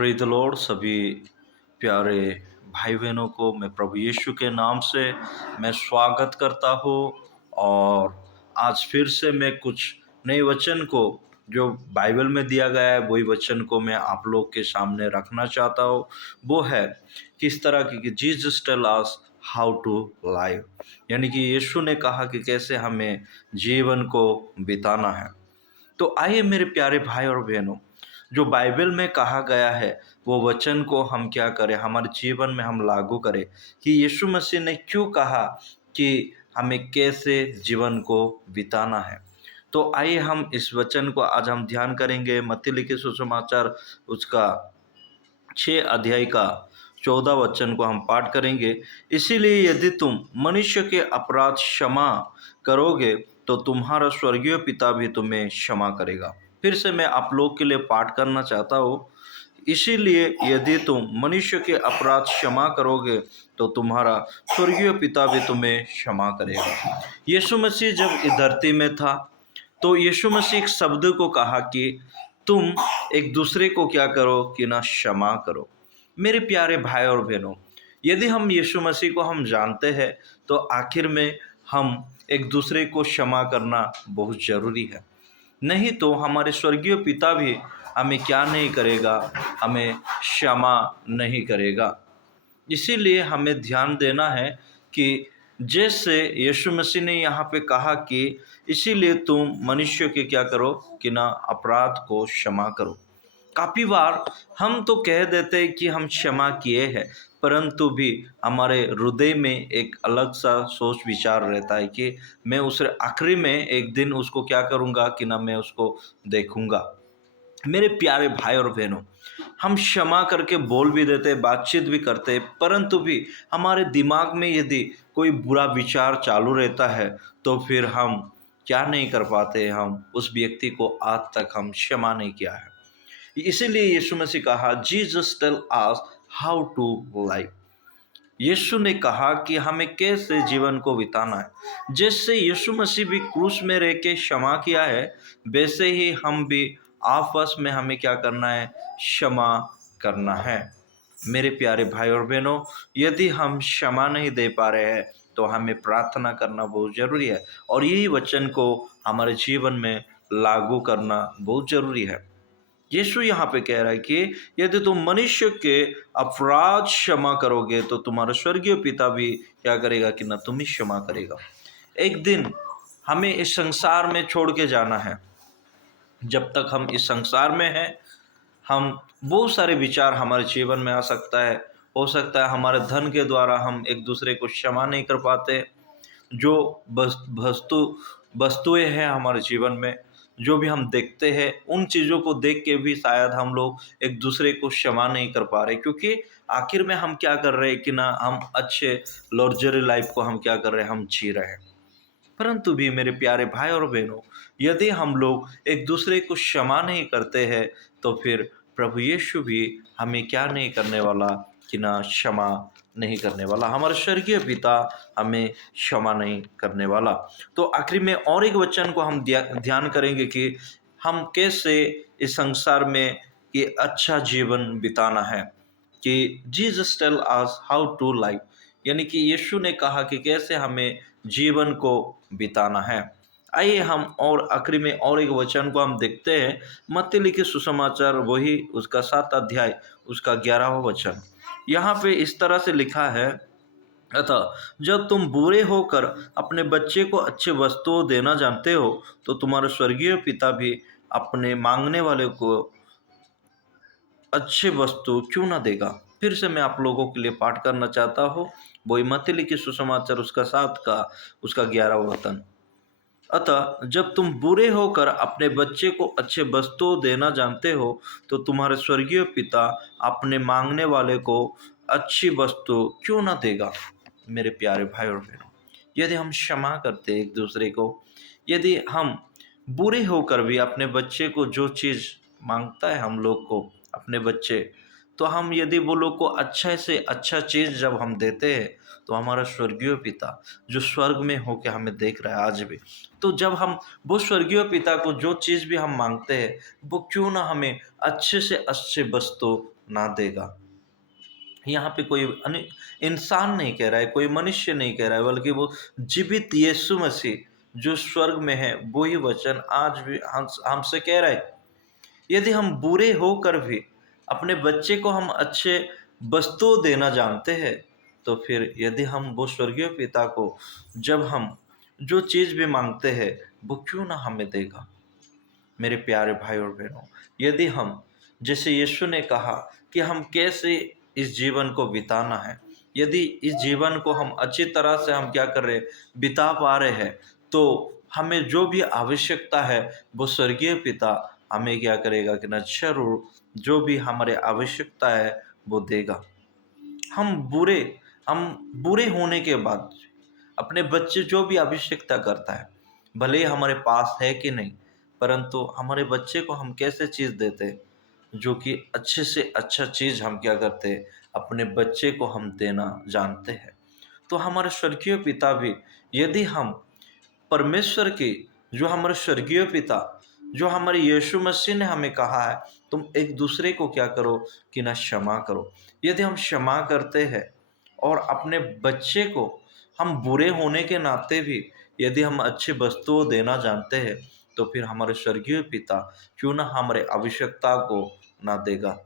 Praise the Lord सभी प्यारे भाई बहनों को मैं प्रभु यीशु के नाम से मैं स्वागत करता हूँ। और आज फिर से मैं कुछ नए वचन को जो बाइबल में दिया गया है वही वचन को मैं आप लोग के सामने रखना चाहता हूँ। वो है किस तरह की कि Jesus tell us how to live, यानी कि यीशु ने कहा कि कैसे हमें जीवन को बिताना है। तो आइए मेरे प्यारे भाई और बहनों, जो बाइबल में कहा गया है वो वचन को हम क्या करें, हमारे जीवन में हम लागू करें कि यीशु मसीह ने क्यों कहा कि हमें कैसे जीवन को बिताना है। तो आइए हम इस वचन को आज हम ध्यान करेंगे। मत्ती लिखित सुसमाचार उसका 6 अध्याय का 14 वचन को हम पाठ करेंगे। इसीलिए यदि तुम मनुष्य के अपराध क्षमा करोगे तो तुम्हारा स्वर्गीय पिता भी तुम्हें क्षमा करेगा। फिर से मैं आप लोग के लिए पाठ करना चाहता हूँ। इसीलिए यदि तुम मनुष्य के अपराध क्षमा करोगे तो तुम्हारा स्वर्गीय पिता भी तुम्हें क्षमा करेगा। यीशु मसीह जब इस धरती में था तो यीशु मसीह एक शब्द को कहा कि तुम एक दूसरे को क्या करो कि ना क्षमा करो। मेरे प्यारे भाई और बहनों, यदि हम यीशु मसीह को हम जानते हैं तो आखिर में हम एक दूसरे को क्षमा करना बहुत ज़रूरी है। नहीं तो हमारे स्वर्गीय पिता भी हमें क्या नहीं करेगा, हमें क्षमा नहीं करेगा। इसीलिए हमें ध्यान देना है कि जैसे यीशु मसीह ने यहाँ पे कहा कि इसीलिए तुम मनुष्य के क्या करो कि ना अपराध को क्षमा करो। काफ़ी बार हम तो कह देते हैं कि हम क्षमा किए हैं, परंतु भी हमारे हृदय में एक अलग सा सोच विचार रहता है कि मैं उस आखिरी में एक दिन उसको क्या करूँगा कि ना मैं उसको देखूँगा। मेरे प्यारे भाई और बहनों, हम क्षमा करके बोल भी देते, बातचीत भी करते, परंतु भी हमारे दिमाग में यदि कोई बुरा विचार चालू रहता है तो फिर हम क्या नहीं कर पाते, हम उस व्यक्ति को आज तक हम क्षमा नहीं किया है। इसीलिए यीशु मसीह कहा Jesus tell us how to live. Yeshu ने कहा कि हमें कैसे जीवन को बिताना है। जैसे यीशु मसीह भी क्रूस में रह के क्षमा किया है, वैसे ही हम भी आपस में हमें क्या करना है, क्षमा करना है। मेरे प्यारे भाई और बहनों, यदि हम क्षमा नहीं दे पा रहे हैं तो हमें प्रार्थना करना बहुत ज़रूरी है और यही वचन को हमारे जीवन में लागू करना बहुत ज़रूरी है। यीशु यहाँ पे कह रहा है कि यदि तुम मनुष्य के अपराध क्षमा करोगे तो तुम्हारा स्वर्गीय पिता भी क्या करेगा कि ना तुम्हें क्षमा करेगा। एक दिन हमें इस संसार में छोड़ के जाना है। जब तक हम इस संसार में हैं, हम बहुत सारे विचार हमारे जीवन में आ सकता है। हो सकता है हमारे धन के द्वारा हम एक दूसरे को क्षमा नहीं कर पाते। जो वस्तुएं हैं हमारे जीवन में, जो भी हम देखते हैं, उन चीज़ों को देख के भी शायद हम लोग एक दूसरे को क्षमा नहीं कर पा रहे, क्योंकि आखिर में हम क्या कर रहे हैं कि ना हम अच्छे लग्जरी लाइफ को हम क्या कर रहे हैं, हम जी रहे हैं। परंतु भी मेरे प्यारे भाई और बहनों, यदि हम लोग एक दूसरे को क्षमा नहीं करते हैं तो फिर प्रभु यीशु भी हमें क्या नहीं करने वाला कि ना क्षमा नहीं करने वाला। हमारे स्वर्गीय पिता हमें क्षमा नहीं करने वाला। तो आखिर में और एक वचन को हम ध्यान करेंगे कि हम कैसे इस संसार में ये अच्छा जीवन बिताना है, कि Jesus tell us how to live, यानी कि यीशु ने कहा कि कैसे हमें जीवन को बिताना है। आइए हम और आखिरी में और एक वचन को हम देखते हैं। मत्ती लिखित सुसमाचार वही उसका 7 अध्याय उसका 11वां वचन। यहाँ पे इस तरह से लिखा है, अतः जब तुम बुरे होकर अपने बच्चे को अच्छे वस्तु देना जानते हो तो तुम्हारा स्वर्गीय पिता भी अपने मांगने वाले को अच्छे वस्तु क्यों ना देगा। फिर से मैं आप लोगों के लिए पाठ करना चाहता हूँ। वही मत्ती लिखित सुसमाचार उसका 7 का उसका 11वां वचन। अतः जब तुम बुरे होकर अपने बच्चे को अच्छे वस्तु देना जानते हो तो तुम्हारे स्वर्गीय पिता अपने मांगने वाले को अच्छी वस्तु क्यों ना देगा। मेरे प्यारे भाई और बहनों, यदि हम क्षमा करते एक दूसरे को, यदि हम बुरे होकर भी अपने बच्चे को जो चीज़ मांगता है हम लोग को अपने बच्चे, तो हम यदि वो लोग को अच्छा से अच्छा चीज़ जब हम देते हैं तो हमारा स्वर्गीय पिता जो स्वर्ग में होकर हमें देख रहा है आज भी, तो जब हम वो स्वर्गीय पिता को जो चीज़ भी हम मांगते हैं वो क्यों ना हमें अच्छे से अच्छे वस्तु ना देगा। यहाँ पे कोई इंसान नहीं कह रहा है, कोई मनुष्य नहीं कह रहा है, बल्कि वो जीवित यीशु मसीह जो स्वर्ग में है, वो ही वचन आज भी हमसे कह रहा है। यदि हम बुरे होकर भी अपने बच्चे को हम अच्छे वस्तु देना जानते हैं, तो फिर यदि हम वो स्वर्गीय पिता को जब हम जो चीज़ भी मांगते हैं, वो क्यों ना हमें देगा। मेरे प्यारे भाई और बहनों, यदि हम जैसे यीशु ने कहा कि हम कैसे इस जीवन को बिताना है, यदि इस जीवन को हम अच्छी तरह से हम क्या कर रहे हैं, बिता पा रहे हैं, तो हमें जो भी आवश्यकता है वो स्वर्गीय पिता हमें क्या करेगा कि ना ज़रूर जो भी हमारे आवश्यकता है वो देगा। हम बुरे हम बुरे होने के बाद अपने बच्चे जो भी आवश्यकता करता है, भले ही हमारे पास है कि नहीं, परंतु हमारे बच्चे को हम कैसे चीज़ देते हैं, जो कि अच्छे से अच्छा चीज़ हम क्या करते हैं, अपने बच्चे को हम देना जानते हैं। तो हमारे स्वर्गीय पिता भी, यदि हम परमेश्वर की, जो हमारे स्वर्गीय पिता, जो हमारे यीशु मसीह ने हमें कहा है, तुम एक दूसरे को क्या करो कि ना क्षमा करो। यदि हम क्षमा करते हैं और अपने बच्चे को हम बुरे होने के नाते भी यदि हम अच्छी वस्तुओं देना जानते हैं, तो फिर हमारे स्वर्गीय पिता क्यों ना हमारे आवश्यकता को ना देगा।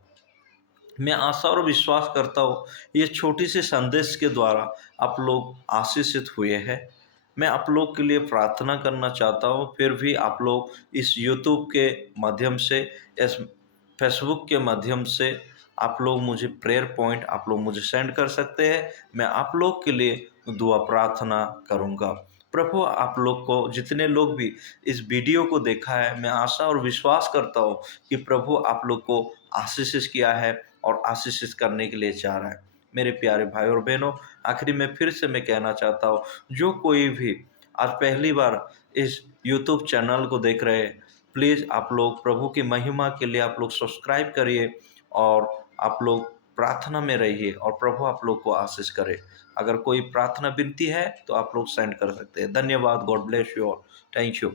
मैं आशा और विश्वास करता हूँ ये छोटी सी संदेश के द्वारा आप लोग आशीषित हुए हैं। मैं आप लोग के लिए प्रार्थना करना चाहता हूँ, फिर भी आप लोग इस यूट्यूब के माध्यम से, इस फेसबुक के माध्यम से आप लोग मुझे प्रेयर पॉइंट आप लोग मुझे सेंड कर सकते हैं। मैं आप लोग के लिए दुआ प्रार्थना करूँगा। प्रभु आप लोग को, जितने लोग भी इस वीडियो को देखा है, मैं आशा और विश्वास करता हूँ कि प्रभु आप लोग को आशीषित किया है और आशीषित करने के लिए चाह रहा है। मेरे प्यारे भाई और बहनों, आखिरी में फिर से मैं कहना चाहता हूँ, जो कोई भी आज पहली बार इस यूट्यूब चैनल को देख रहे हैं, प्लीज़ आप लोग प्रभु की महिमा के लिए आप लोग सब्सक्राइब करिए और आप लोग प्रार्थना में रहिए और प्रभु आप लोग को आशीष करे। अगर कोई प्रार्थना विनती है तो आप लोग सेंड कर सकते हैं। धन्यवाद। God bless you all. Thank you.